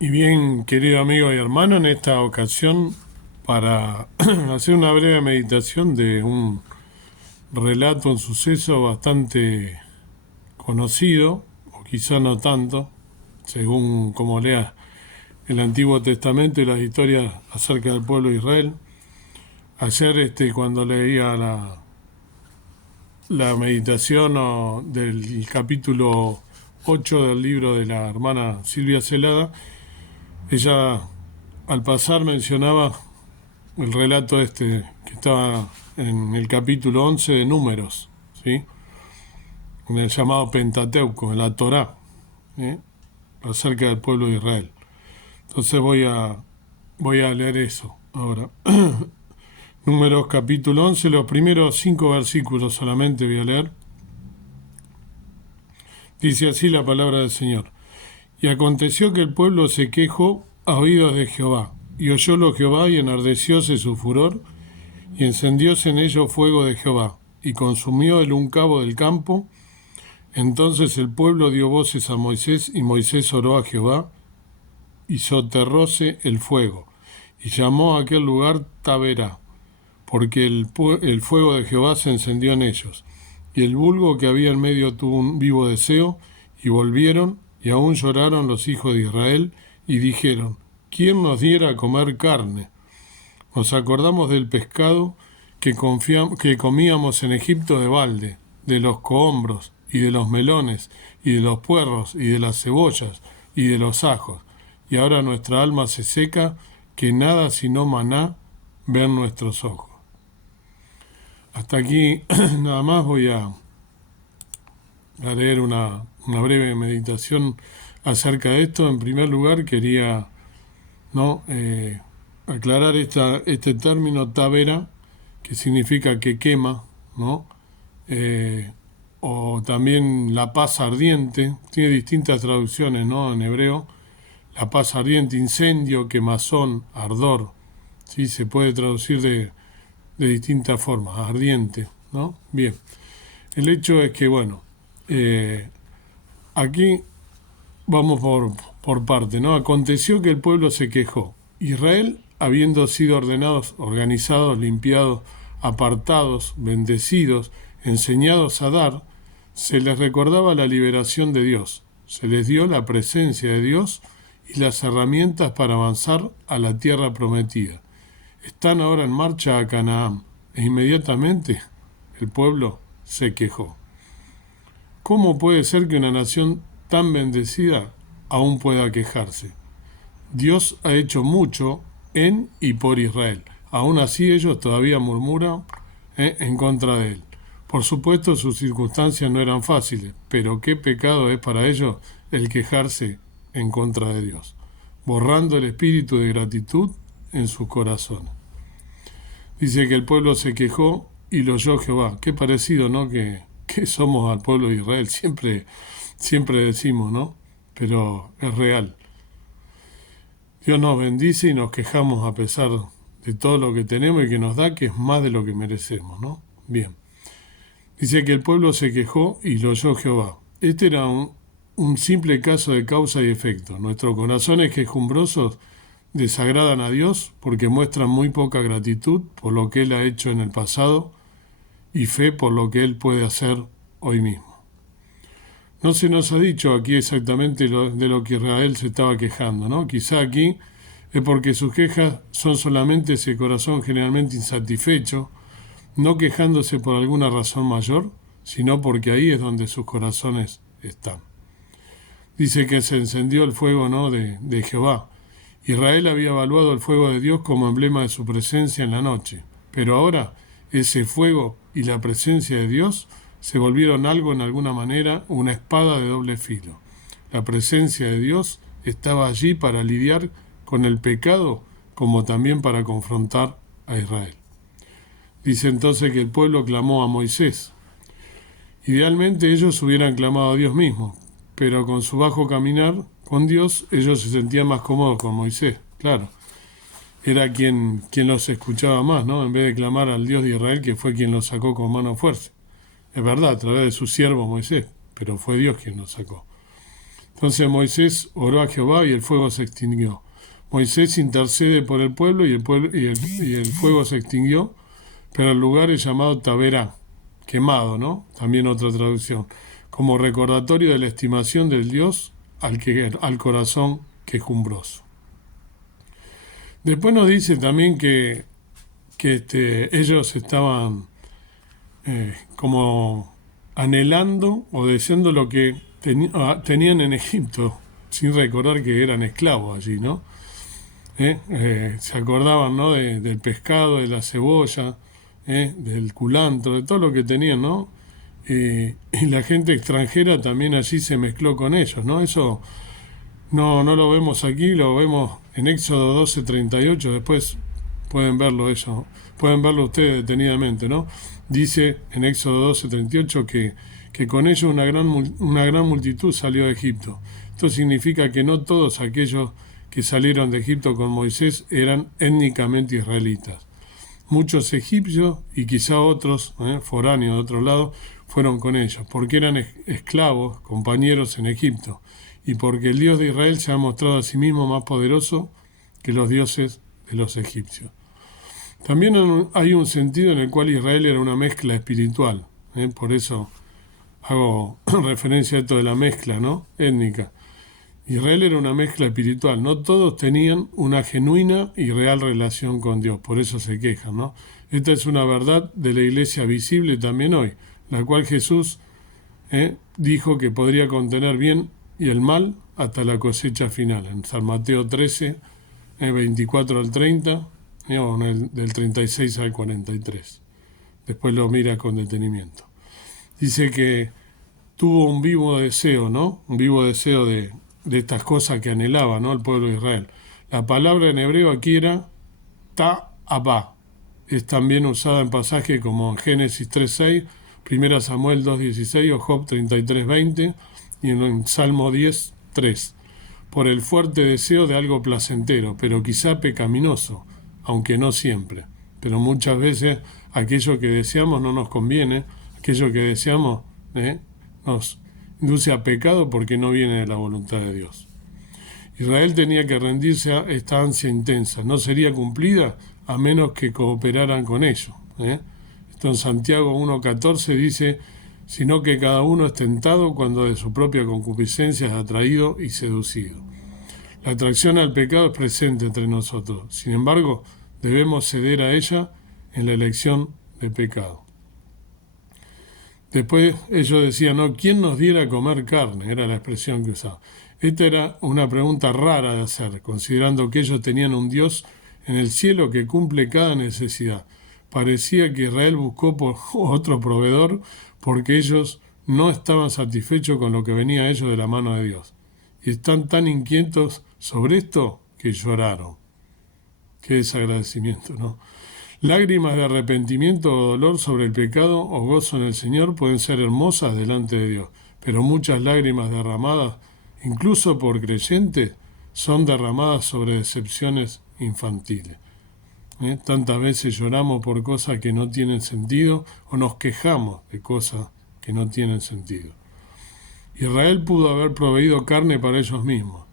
Y bien, querido amigo y hermano, en esta ocasión, para hacer una breve meditación de un relato, un suceso bastante conocido, o quizá no tanto, según como leas el Antiguo Testamento y las historias acerca del pueblo de Israel. Ayer, cuando leía la meditación del capítulo 8 del libro de la hermana Silvia Celada, ella al pasar mencionaba el relato que estaba en el capítulo 11 de Números, ¿sí? En el llamado Pentateuco, en la Torá, ¿sí? Acerca del pueblo de Israel. Entonces voy a leer eso ahora. Números capítulo 11, los primeros 5 versículos solamente voy a leer. Dice así la palabra del Señor. Y aconteció que el pueblo se quejó a oídos de Jehová, y oyólo Jehová y enardecióse su furor, y encendióse en ello fuego de Jehová, y consumió el un cabo del campo. Entonces el pueblo dio voces a Moisés, y Moisés oró a Jehová, y soterróse el fuego, y llamó a aquel lugar Taberá, porque el fuego de Jehová se encendió en ellos. Y el vulgo que había en medio tuvo un vivo deseo, y volvieron, y aún lloraron los hijos de Israel, y dijeron, ¿quién nos diera a comer carne? Nos acordamos del pescado que comíamos en Egipto de balde, de los cohombros, y de los melones, y de los puerros, y de las cebollas, y de los ajos. Y ahora nuestra alma se seca, que nada sino maná ven nuestros ojos. Hasta aquí nada más voy a leer una breve meditación acerca de esto. En primer lugar quería ¿no? Aclarar este término tabera, que significa que quema, ¿no? Eh, o también la paz ardiente, tiene distintas traducciones, ¿no? En hebreo, la paz ardiente, incendio, quemazón, ardor, ¿sí? Se puede traducir de distintas formas, ardiente, ¿no? Bien, el hecho es que, bueno, eh, aquí vamos por parte, ¿no? Aconteció que el pueblo se quejó. Israel, habiendo sido ordenados, organizados, limpiados, apartados, bendecidos, enseñados a dar, se les recordaba la liberación de Dios. Se les dio la presencia de Dios y las herramientas para avanzar a la tierra prometida. Están ahora en marcha a Canaán e inmediatamente el pueblo se quejó. ¿Cómo puede ser que una nación tan bendecida aún pueda quejarse? Dios ha hecho mucho en y por Israel. Aún así ellos todavía murmuran en contra de él. Por supuesto sus circunstancias no eran fáciles, pero qué pecado es para ellos el quejarse en contra de Dios, borrando el espíritu de gratitud en sus corazones. Dice que el pueblo se quejó y lo oyó Jehová. Qué parecido, ¿no? Que somos al pueblo de Israel. Siempre decimos, ¿no? Pero es real. Dios nos bendice y nos quejamos a pesar de todo lo que tenemos y que nos da, que es más de lo que merecemos, ¿no? Bien. Dice que el pueblo se quejó y lo oyó Jehová. Este era un simple caso de causa y efecto. Nuestros corazones quejumbrosos desagradan a Dios porque muestran muy poca gratitud por lo que Él ha hecho en el pasado y fe por lo que Él puede hacer hoy mismo. No se nos ha dicho aquí exactamente de lo que Israel se estaba quejando, ¿no? Quizá aquí es porque sus quejas son solamente ese corazón generalmente insatisfecho, no quejándose por alguna razón mayor, sino porque ahí es donde sus corazones están. Dice que se encendió el fuego, ¿no? de Jehová. Israel había evaluado el fuego de Dios como emblema de su presencia en la noche, pero ahora ese fuego y la presencia de Dios se volvieron algo en alguna manera, una espada de doble filo. La presencia de Dios estaba allí para lidiar con el pecado como también para confrontar a Israel. Dice entonces que el pueblo clamó a Moisés. Idealmente ellos hubieran clamado a Dios mismo, pero con su bajo caminar con Dios ellos se sentían más cómodos con Moisés, claro. Era quien los escuchaba más, ¿no? En vez de clamar al Dios de Israel, que fue quien los sacó con mano fuerte. Es verdad, a través de su siervo Moisés, pero fue Dios quien los sacó. Entonces Moisés oró a Jehová y el fuego se extinguió. Moisés intercede por el pueblo y el fuego se extinguió, pero el lugar es llamado Taberá, quemado, ¿no? También otra traducción, como recordatorio de la estimación del Dios al corazón quejumbroso. Después nos dice también que ellos estaban como anhelando o deseando lo que tenían en Egipto, sin recordar que eran esclavos allí, ¿no? Se acordaban, ¿no? Del pescado, de la cebolla, del culantro, de todo lo que tenían, ¿no? Y la gente extranjera también allí se mezcló con ellos, ¿no? Eso no lo vemos aquí, lo vemos en Éxodo 12:38, después pueden verlo eso, pueden verlo ustedes detenidamente, ¿no? Dice en Éxodo 12:38 que con ellos una gran multitud salió de Egipto. Esto significa que no todos aquellos que salieron de Egipto con Moisés eran étnicamente israelitas. Muchos egipcios y quizá otros, foráneos de otro lado, fueron con ellos, porque eran esclavos, compañeros en Egipto, y porque el Dios de Israel se ha mostrado a sí mismo más poderoso que los dioses de los egipcios. También hay un sentido en el cual Israel era una mezcla espiritual, por eso hago referencia a esto de la mezcla, ¿no? Étnica. Israel era una mezcla espiritual, no todos tenían una genuina y real relación con Dios, por eso se quejan, ¿no? Esta es una verdad de la iglesia visible también hoy, la cual Jesús dijo que podría contener bien y el mal hasta la cosecha final, en San Mateo 13, 24 al 30, o del 36 al 43. Después lo mira con detenimiento. Dice que tuvo un vivo deseo, ¿no? Un vivo deseo de estas cosas que anhelaba, ¿no? El pueblo de Israel. La palabra en hebreo aquí era ta'abá. Es también usada en pasajes como en Génesis 3:6, 1 Samuel 2:16 o Job 33:20 y en Salmo 10:3. Por el fuerte deseo de algo placentero, pero quizá pecaminoso, aunque no siempre. Pero muchas veces aquello que deseamos no nos conviene, aquello que deseamos nos induce a pecado porque no viene de la voluntad de Dios. Israel tenía que rendirse a esta ansia intensa. No sería cumplida a menos que cooperaran con ello. Esto en Santiago 1:14 dice, sino que cada uno es tentado cuando de su propia concupiscencia es atraído y seducido. La atracción al pecado es presente entre nosotros. Sin embargo, debemos ceder a ella en la elección de pecado. Después ellos decían, ¿no? ¿Quién nos diera a comer carne? Era la expresión que usaban. Esta era una pregunta rara de hacer, considerando que ellos tenían un Dios en el cielo que cumple cada necesidad. Parecía que Israel buscó por otro proveedor porque ellos no estaban satisfechos con lo que venía a ellos de la mano de Dios. Y están tan inquietos sobre esto que lloraron. Qué desagradecimiento, ¿no? Lágrimas de arrepentimiento o dolor sobre el pecado o gozo en el Señor pueden ser hermosas delante de Dios, pero muchas lágrimas derramadas, incluso por creyentes, son derramadas sobre decepciones infantiles. Tantas veces lloramos por cosas que no tienen sentido o nos quejamos de cosas que no tienen sentido. Israel pudo haber proveído carne para ellos mismos.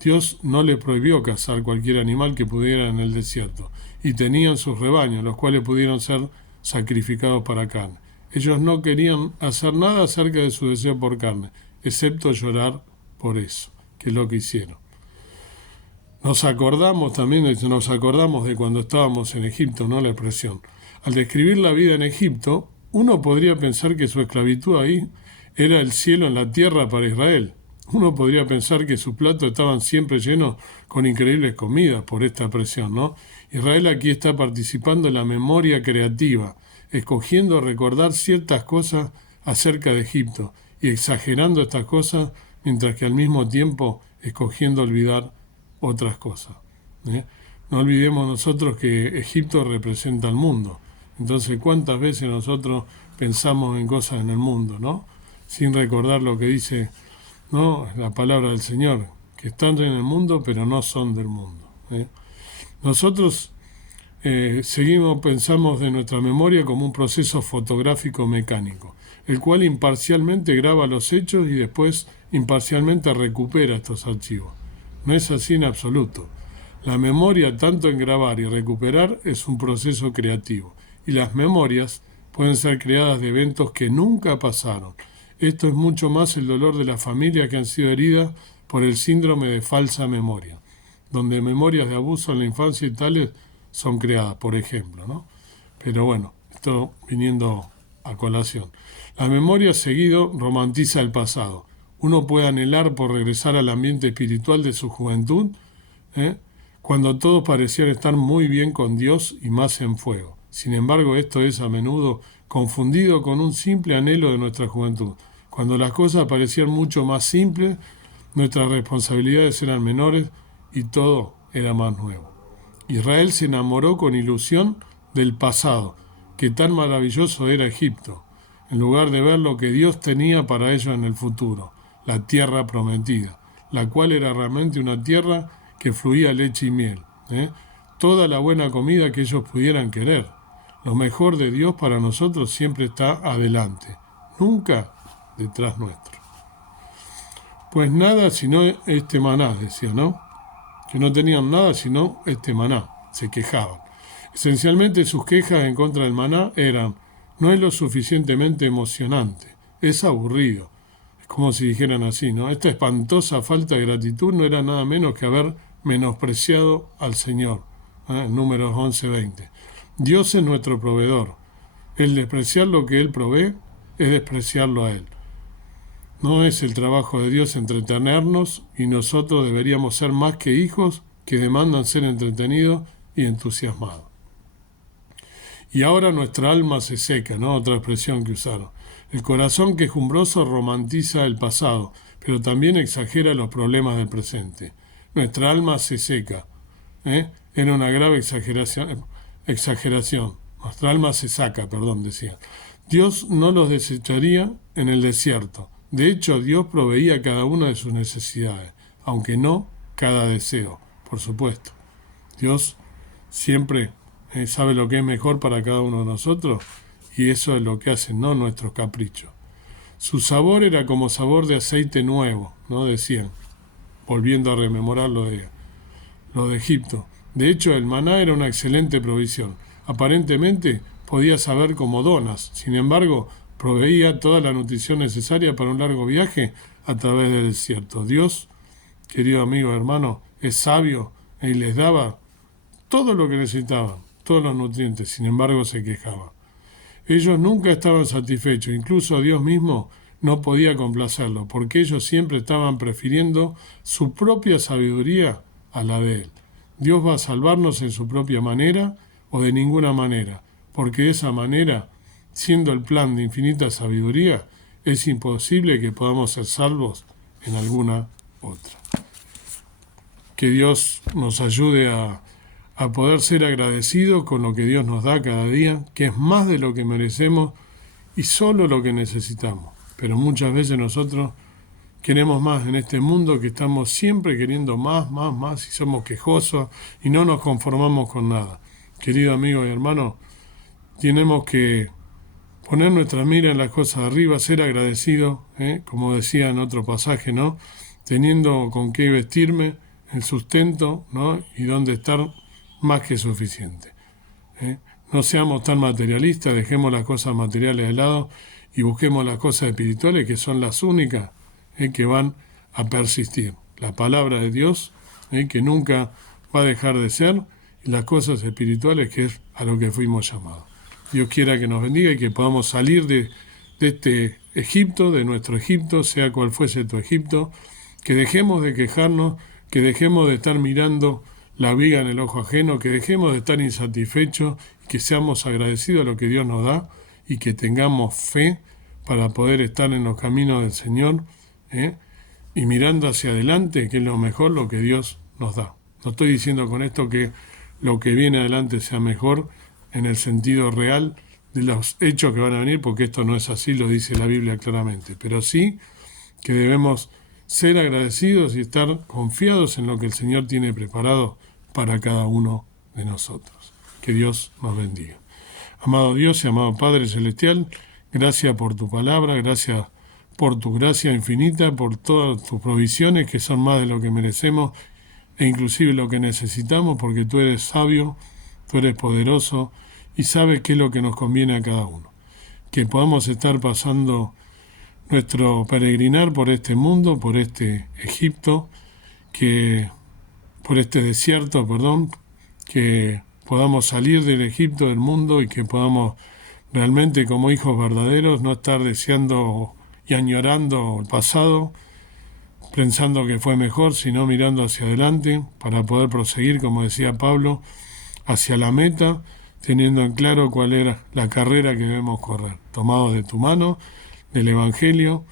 Dios no les prohibió cazar cualquier animal que pudiera en el desierto, y tenían sus rebaños, los cuales pudieron ser sacrificados para carne. Ellos no querían hacer nada acerca de su deseo por carne, excepto llorar por eso, que es lo que hicieron. Nos acordamos de cuando estábamos en Egipto, ¿no? La expresión. Al describir la vida en Egipto, uno podría pensar que su esclavitud ahí era el cielo en la tierra para Israel. Uno podría pensar que sus platos estaban siempre llenos con increíbles comidas por esta presión, ¿no? Israel aquí está participando en la memoria creativa, escogiendo recordar ciertas cosas acerca de Egipto y exagerando estas cosas, mientras que al mismo tiempo escogiendo olvidar otras cosas. No olvidemos nosotros que Egipto representa al mundo. Entonces, ¿cuántas veces nosotros pensamos en cosas en el mundo, ¿no? Sin recordar lo que dice, ¿no? La palabra del Señor, que están en el mundo, pero no son del mundo. Nosotros pensamos de nuestra memoria como un proceso fotográfico mecánico, el cual imparcialmente graba los hechos y después imparcialmente recupera estos archivos. No es así en absoluto. La memoria, tanto en grabar y recuperar, es un proceso creativo. Y las memorias pueden ser creadas de eventos que nunca pasaron. Esto es mucho más el dolor de las familias que han sido heridas por el síndrome de falsa memoria, donde memorias de abuso en la infancia y tales son creadas, por ejemplo, ¿no? Pero bueno, esto viniendo a colación. La memoria seguido romantiza el pasado. Uno puede anhelar por regresar al ambiente espiritual de su juventud, cuando todos parecían estar muy bien con Dios y más en fuego. Sin embargo, esto es a menudo confundido con un simple anhelo de nuestra juventud. Cuando las cosas parecían mucho más simples, nuestras responsabilidades eran menores y todo era más nuevo. Israel se enamoró con ilusión del pasado, que tan maravilloso era Egipto, en lugar de ver lo que Dios tenía para ellos en el futuro, la tierra prometida, la cual era realmente una tierra que fluía leche y miel, toda la buena comida que ellos pudieran querer. Lo mejor de Dios para nosotros siempre está adelante, nunca detrás nuestro. Pues nada sino este maná, decía, ¿no? Que no tenían nada sino este maná, se quejaban. Esencialmente sus quejas en contra del maná eran: no es lo suficientemente emocionante, es aburrido. Es como si dijeran así, ¿no? Esta espantosa falta de gratitud no era nada menos que haber menospreciado al Señor. Números 11:20. Dios es nuestro proveedor. El despreciar lo que Él provee es despreciarlo a Él. No es el trabajo de Dios entretenernos, y nosotros deberíamos ser más que hijos que demandan ser entretenidos y entusiasmados. Y ahora nuestra alma se seca, ¿no? Otra expresión que usaron. El corazón quejumbroso romantiza el pasado, pero también exagera los problemas del presente. Nuestra alma se seca. Era una grave exageración. Nuestra alma se saca, decía. Dios no los desecharía en el desierto. De hecho, Dios proveía cada una de sus necesidades, aunque no cada deseo, por supuesto. Dios siempre sabe lo que es mejor para cada uno de nosotros, y eso es lo que hacen, no nuestros caprichos. Su sabor era como sabor de aceite nuevo, ¿no? Decían, volviendo a rememorar lo de Egipto. De hecho, el maná era una excelente provisión. Aparentemente podía saber como donas, sin embargo, proveía toda la nutrición necesaria para un largo viaje a través del desierto. Dios, querido amigo, hermano, es sabio y les daba todo lo que necesitaban, todos los nutrientes, sin embargo se quejaban. Ellos nunca estaban satisfechos, incluso Dios mismo no podía complacerlo, porque ellos siempre estaban prefiriendo su propia sabiduría a la de Él. Dios va a salvarnos en su propia manera o de ninguna manera, porque de esa manera, siendo el plan de infinita sabiduría, es imposible que podamos ser salvos en alguna otra. Que Dios nos ayude a poder ser agradecidos con lo que Dios nos da cada día, que es más de lo que merecemos y solo lo que necesitamos. Pero muchas veces nosotros queremos más en este mundo, que estamos siempre queriendo más, y somos quejosos y no nos conformamos con nada. Querido amigo y hermano, tenemos que poner nuestra mira en las cosas de arriba, ser agradecidos, como decía en otro pasaje, ¿no? Teniendo con qué vestirme, el sustento, ¿no? Y dónde estar, más que suficiente. No seamos tan materialistas, dejemos las cosas materiales de lado y busquemos las cosas espirituales, que son las únicas que van a persistir. La palabra de Dios, que nunca va a dejar de ser, y las cosas espirituales, que es a lo que fuimos llamados. Dios quiera que nos bendiga y que podamos salir de este Egipto, de nuestro Egipto, sea cual fuese tu Egipto, que dejemos de quejarnos, que dejemos de estar mirando la viga en el ojo ajeno, que dejemos de estar insatisfechos, que seamos agradecidos a lo que Dios nos da y que tengamos fe para poder estar en los caminos del Señor, y mirando hacia adelante, que es lo mejor, lo que Dios nos da. No estoy diciendo con esto que lo que viene adelante sea mejor en el sentido real de los hechos que van a venir, porque esto no es así, lo dice la Biblia claramente, pero sí que debemos ser agradecidos y estar confiados en lo que el Señor tiene preparado para cada uno de nosotros. Que Dios nos bendiga. Amado Dios y amado Padre Celestial, gracias por tu palabra, gracias por tu gracia infinita, por todas tus provisiones que son más de lo que merecemos e inclusive lo que necesitamos, porque tú eres sabio, tú eres poderoso y sabes qué es lo que nos conviene a cada uno. Que podamos estar pasando nuestro peregrinar por este mundo, por este Egipto, por este desierto, que podamos salir del Egipto, del mundo, y que podamos realmente como hijos verdaderos no estar deseando y añorando el pasado, pensando que fue mejor, sino mirando hacia adelante para poder proseguir, como decía Pablo, hacia la meta, teniendo en claro cuál era la carrera que debemos correr, tomados de tu mano, del Evangelio,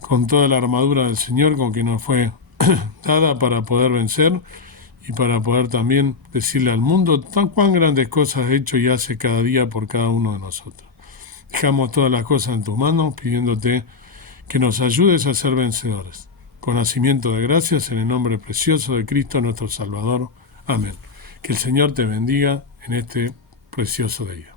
con toda la armadura del Señor con que nos fue dada para poder vencer y para poder también decirle al mundo cuán grandes cosas ha hecho y hace cada día por cada uno de nosotros. Dejamos todas las cosas en tus manos, pidiéndote que nos ayudes a ser vencedores. Con nacimiento de gracias en el nombre precioso de Cristo nuestro Salvador. Amén. Que el Señor te bendiga en este precioso día.